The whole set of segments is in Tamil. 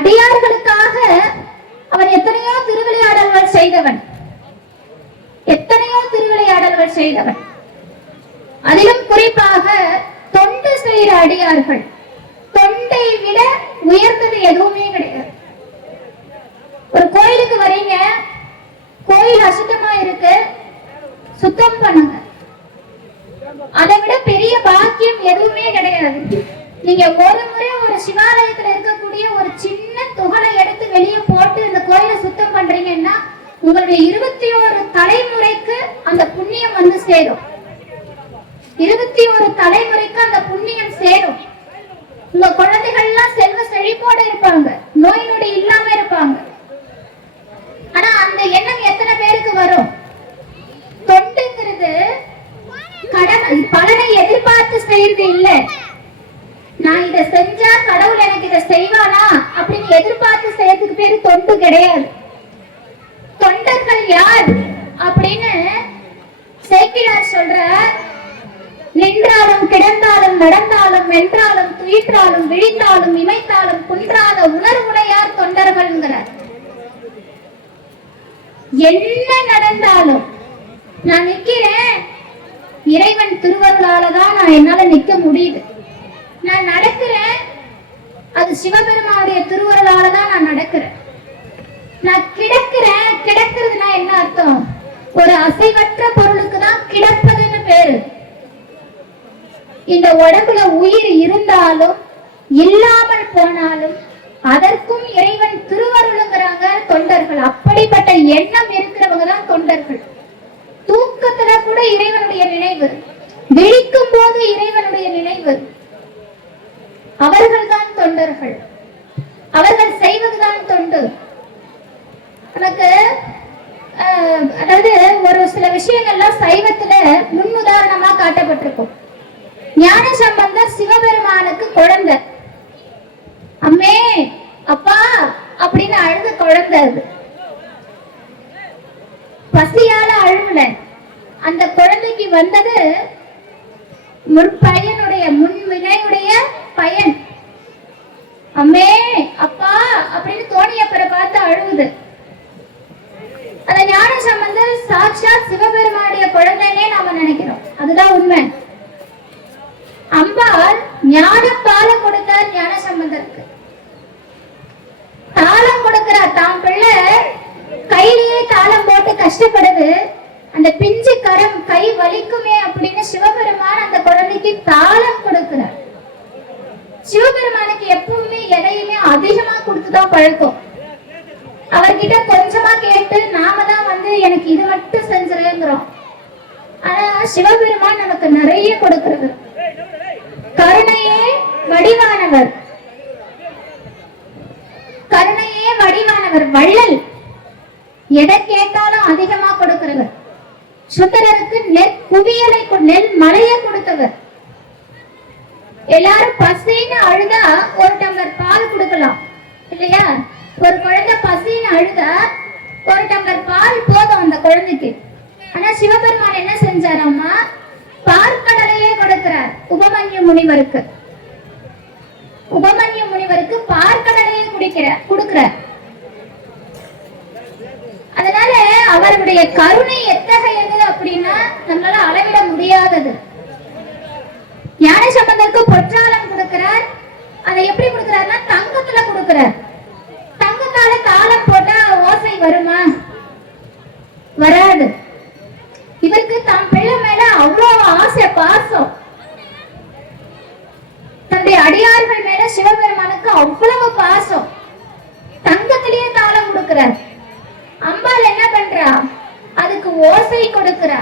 அடியார்களுக்காக அவன் எத்தனையோ திருவிளையாடல்கள் செய்தவன், எத்தனையோ திருவிளையாடல்கள் செய்தவன். அதிலும் குறிப்பாக தொண்டு செய்கிற அடியார்கள், தொண்டை விட உயர்ந்தது எதுவுமே கிடையாது. ஒரு கோயிலுக்கு வரீங்க, கோயில் அசுத்தமா இருக்கு, சுத்தம் பண்ணுங்க. அதை விட பெரிய பாக்கியம் எதுவுமே கிடையாது. நீங்க ஒரு முறை ஒரு சிவாலயத்துல இருக்கக்கூடிய ஒரு சின்ன துகளை எடுத்து வெளியே போட்டு இந்த கோயிலை சுத்தம் பண்றீங்கன்னா உங்களுடைய 21 தலைமுறைக்கு அந்த புண்ணியம் வந்து சேரும். 21 தலைமுறைக்கு அந்த புண்ணியம் சேரும். உங்க குழந்தைகள் எல்லாம் செல்வ செழிப்போட இருப்பாங்க, நோய் நொடி இல்லாம இருப்பாங்க. ஆனா அந்த எண்ணம் எத்தனை பேருக்கு வரும்? தொண்டுங்கிறது பலனை எதிர்பார்த்து செய்யறது இல்ல. நான் இதை செஞ்சா கடவுள் எனக்கு இதை செய்வானா அப்படின்னு எதிர்பார்த்து செய்யறதுக்கு பேரு தொண்டு கிடையாது. தொண்டர்கள் யார் அப்படின்னு சேக்கிழார் சொல்ற, நின்றாலும் கிடந்தாலும் நடந்தாலும் வென்றாலும் துயின்றாலும் விழித்தாலும் இமைத்தாலும் குன்றாத உணர்வுடையார் தொண்டர்கள்ங்கிறார். என்ன நடந்தாலும் நான் நிக்கிறேன், இறைவன் திருவருளாலதான் நான் என்னால நிக்க முடியுது. நான் நடக்கிறேன், அது சிவபெருமானுடைய திருவருளாலதான் நான் நடக்கிறேன். நான் கிடக்கிறேன், கிடக்கிறதுனா என்ன அர்த்தம்? ஒரு அசைவற்ற பொருளுக்கு தான் கிடப்பதுன்னு பேரு. இந்த உடம்புல உயிர் இருந்தாலும் இல்லாமல் போனாலும் அதற்கும் இறைவன் திருவருளுங்கிறாங்க தொண்டர்கள். அப்படிப்பட்ட எண்ணம் இருக்கிறவங்க தான் தொண்டர்கள். தூக்கத்துல கூட இறைவனுடைய நினைவு, விழிக்கும் போது இறைவனுடைய நினைவு, அவர்கள் தான் தொண்டர்கள். அவர்கள் செய்வதுதான் தொண்டு. எனக்கு அதாவது ஒரு சில விஷயங்கள்லாம் சைவத்துல முன்னுதாரணமா காட்டப்பட்டிருக்கும். ஞான சம்பந்தர் சிவபெருமானுக்கு குழந்தை, அம்மே அப்பா அப்படின்னு அழுத குழந்தை. அது பசியால அழுவல. அந்த குழந்தைக்கு வந்தது முற்பயனுடைய முன்வினையுடைய பயன். அம்மே அப்பா அப்படின்னு தோணியப்பரை பார்த்து அழுவுது. அந்த ஞான சம்பந்தர் சாட்சாத் சிவபெருமானுடைய குழந்தைன்னே நாம நினைக்கிறோம். அதுதான் உண்மை. அம்பாள் ஞான தாளம் கொடுத்தார் ஞான சம்பந்தருக்கு. தாளம் கொடுக்கிறார். தாம் பிள்ளை கையிலேயே தாளம் போட்டு கஷ்டப்படுது, அந்த பிஞ்சு கரம் கை வலிக்குமே அப்படின்னு சிவபெருமான் அந்த குழந்தைக்கு தாளம் கொடுக்கிறார். சிவபெருமானுக்கு எப்பவுமே எதையுமே அதிகமா கொடுத்துதான் பழக்கம். அவர்கிட்ட கொஞ்சமா கேட்டு நாம தான் வந்து எனக்கு இது மட்டும் செஞ்சிருங்கிறோம். ஆனா சிவபெருமான் நமக்கு நிறைய கொடுக்கிறது. கருணையே வடிவானவர், கருணையே வடிவானவர், வள்ளல். எதை கேட்டாலும் அதிகமா கொடுக்கிறவர். சுந்தரருக்கு நெற்குவியலை நெல் மலையை கொடுத்தவர். எல்லாரும் பசின்னு அழுதா ஒரு டம்ளர் பால் கொடுக்கலாம் இல்லையா? ஒரு குழந்தை பசின்னு அழுதா ஒரு டம்ளர் பால் போதும் அந்த குழந்தைக்கு. ஆனா சிவபெருமான் என்ன செஞ்சாராமா? பார்க்கடலையே கொடுக்கிறார் உபமன்யு முனிவருக்கு. உபமன்யு முனிவருக்கு பார்க்கடலையே கொடுக்கிறார். அதனால அவருடைய கருணை எத்தகையது அப்படின்னா நம்மளால அளவிட முடியாதது. ஞான சம்பந்தருக்கு பொற்றாளம் கொடுக்கிறார். அதை எப்படி கொடுக்கிறார்னா தங்கத்துல கொடுக்கிறார். தங்கத்தால தாளம் போட்டா ஓசை வருமா? வராது. இவருக்கு தம் பிள்ளை மேல அவ்வளவு ஆசை, பாசம். தன்னுடைய அடியார்கள் மேல சிவபெருமானுக்கு அவ்வளவு பாசம். தங்கத்திலேயே தாளம் கொடுக்கிறார். அம்பாள் என்ன பண்றா? அதுக்கு ஓசை கொடுக்கிறா.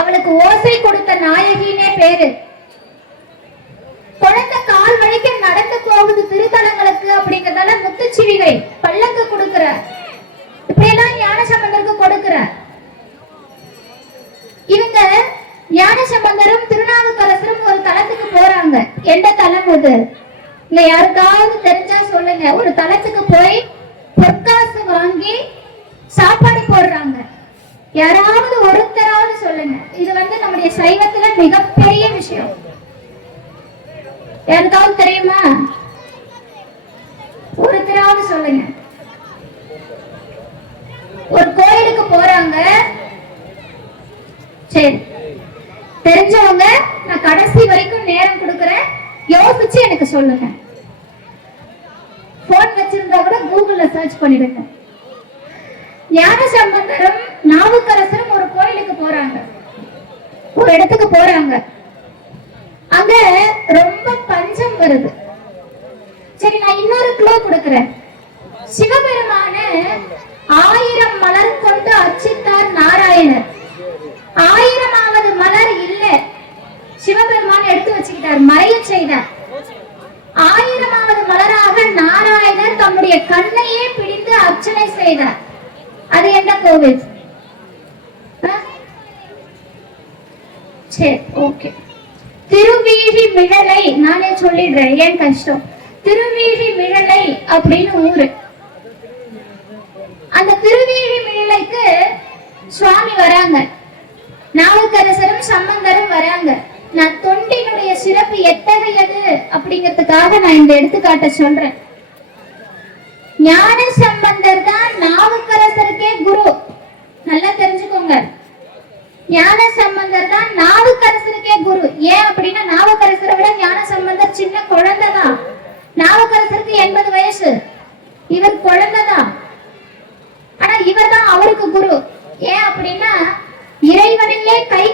அவளுக்கு ஓசை கொடுத்த நாயகினே பேரு. குழந்தை கால் வழிக்க நடந்து போகுது திருத்தலங்களுக்கு அப்படிங்கறதால முத்துச்சிவிகை பல்லக்கு கொடுக்கிறார். இப்படி எல்லாம் ஞான சம்பந்தருக்கு கொடுக்கிறார். இவங்க ஞான சம்பந்தரும் திருநாவுக்கரசரும் ஒரு தலத்துக்கு போறாங்க. எந்த தலம் அது? இல்ல யாருக்காவது தெரிஞ்சா சொல்லுங்க. ஒரு தலத்துக்கு போய் பொற்காசு வாங்கி சாப்பாடு போடுறாங்க. யாராவது ஒருத்தராவது சொல்லுங்க. இது வந்து நம்முடைய சைவத்துல மிகப்பெரிய விஷயம். யாருக்காவது தெரியுமா? ஒருத்தராவது சொல்லுங்க. ஒரு கோயிலுக்கு போறாங்க, சரி, தெரிஞ்சவங்க, நான் கடைசி வரைக்கும் நேரம் கொடுக்கறேன், யோசிச்சு எனக்கு சொல்லுங்க. போன் வச்சிருந்தா கூட கூகுள்ல சர்ச் பண்ணிடுங்க. ஞானசம்பந்தரும் நாவுக்கரசரும் ஒரு கோயிலுக்கு போறாங்க, ஒரு இடத்துக்கு போறாங்க. அங்க ரொம்ப பஞ்சம் வருது. சரி, நான் இன்னொரு க்ளூ கொடுக்கிறேன். சிவபெருமான 1000 மலர் கொண்டு அர்ச்சித்தார் நாராயணர். 1000வது மலர் இல்ல, சிவபெருமான் எடுத்து வச்சுக்கிட்டார், மறைய செய்தார். 1000வது மலராக நாராயணர் தம்முடைய கண்ணையே பிடித்து அர்ச்சனை செய்தார். அது என்ன கோவில்? சரி, ஓகே. திருவீழி மிழலை, நானே சொல்லிடுறேன், ஏன் கஷ்டம். திருவீழி மிழலை அப்படின்னு ஊரு. அந்த திருவீழி மிழலைக்கு சுவாமி வராங்க, நாவுக்கரசரும் சம்பந்தரும் வராங்க. நான் தொண்டினுடைய சிறப்பு எத்தகையது அப்படிங்கிறதுக்காக நான் இந்த எடுத்துக்காட்ட சொல்றேன். ஞான சம்பந்தர் தான் நாவுக்கரசருக்கே குரு, நல்லா தெரிஞ்சுக்கோங்க. ஞான சம்பந்தர் தான் நாவுக்கரசருக்கே குரு. ஏன் அப்படின்னா நாவுக்கரசரை விட ஞான சம்பந்தர் சின்ன குழந்தைதான். நாவுக்கரசருக்கு 80 வயசு, இவர் குழந்தைதான். ஆனா இவர் தான் அவருக்கு குரு. ஏன் அப்படின்னா இறைவனையே கை